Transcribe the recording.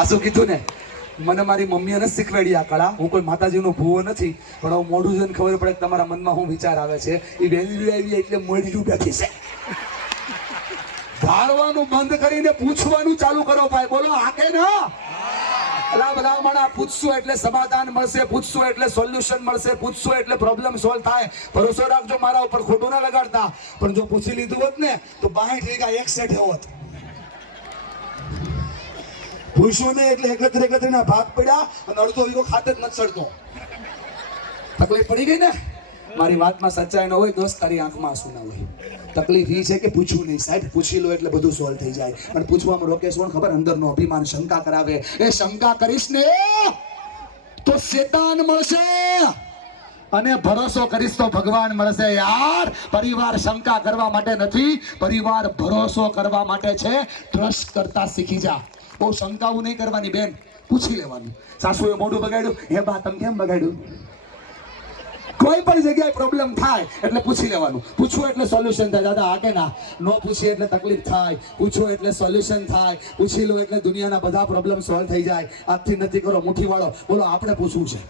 આ શું કીધું ને, મને મારી મમ્મીએ નથી શીખવાડી આ કળા. હું કોઈ માતાજીનો ભૂવો નથી, પણ હું મોઢું જોઈને ખબર પડે કે તમારા મનમાં શું વિચાર આવે છે. એ વેલ્યુ આવી એટલે મોઢું બેઠી છે. ધારવાનું બંધ કરીને પૂછવાનું ચાલુ કરો ભાઈ. બોલો આકે ના ભલામણા. પૂછશું એટલે સમાધાન મળશે, પૂછશું એટલે સોલ્યુશન મળશે, પૂછશું એટલે પ્રોબ્લેમ સોલ્વ થાય. ભરોસો રાખજો મારા ઉપર, ખોટું ના લગાડતા. પણ જો પૂછી લીધું હોત ને તો 62 વીઘા એક સેટ હોત. પૂછ્યું ને એટલે 31 ના ભાગ પડ્યા અને અડધો વીઘો ખાતે જ નથી ચડતો. તકલીફ પડી ગઈ ને. મારી વાતમાં સચ્ચાઈ ન હોય દોસ્ત, તારી આંખમાં આંસુ ના હોય. તકલીફ એ છે કે પૂછવું નહીં સાહેબ. પૂછી લો એટલે બધું સોલ્વ થઈ જાય. પણ પૂછવામાં રોકે શું ખબર? અંદરનો અભિમાન શંકા કરાવે. એ શંકા કરીશ ને તો શેતાન મળશે, અને ભરોસો કરીશ તો ભગવાન મળશે. યાર, પરિવાર શંકા કરવા માટે નથી, પરિવાર ભરોસો કરવા માટે છે. ટ્રસ્ટ કરતા શીખી જા. બહુ શંકાઓ નહીં કરવાની બેન, પૂછી લેવાનું. સાસુએ મોઢું બગાડ્યું, હે બા તમે કેમ બગાડ્યું? કોઈ પણ જગ્યાએ પ્રોબ્લેમ થાય એટલે પૂછી લેવાનું. પૂછવું એટલે સોલ્યુશન થાય. દાદા આ કે ના, નો પૂછીએ એટલે તકલીફ થાય, પૂછો એટલે સોલ્યુશન થાય, પૂછી લો એટલે દુનિયાના બધા પ્રોબ્લેમ સોલ્વ થઈ જાય. આજથી નથી કરો મુઠ્ઠી વાળો. બોલો આપણે પૂછવું છે.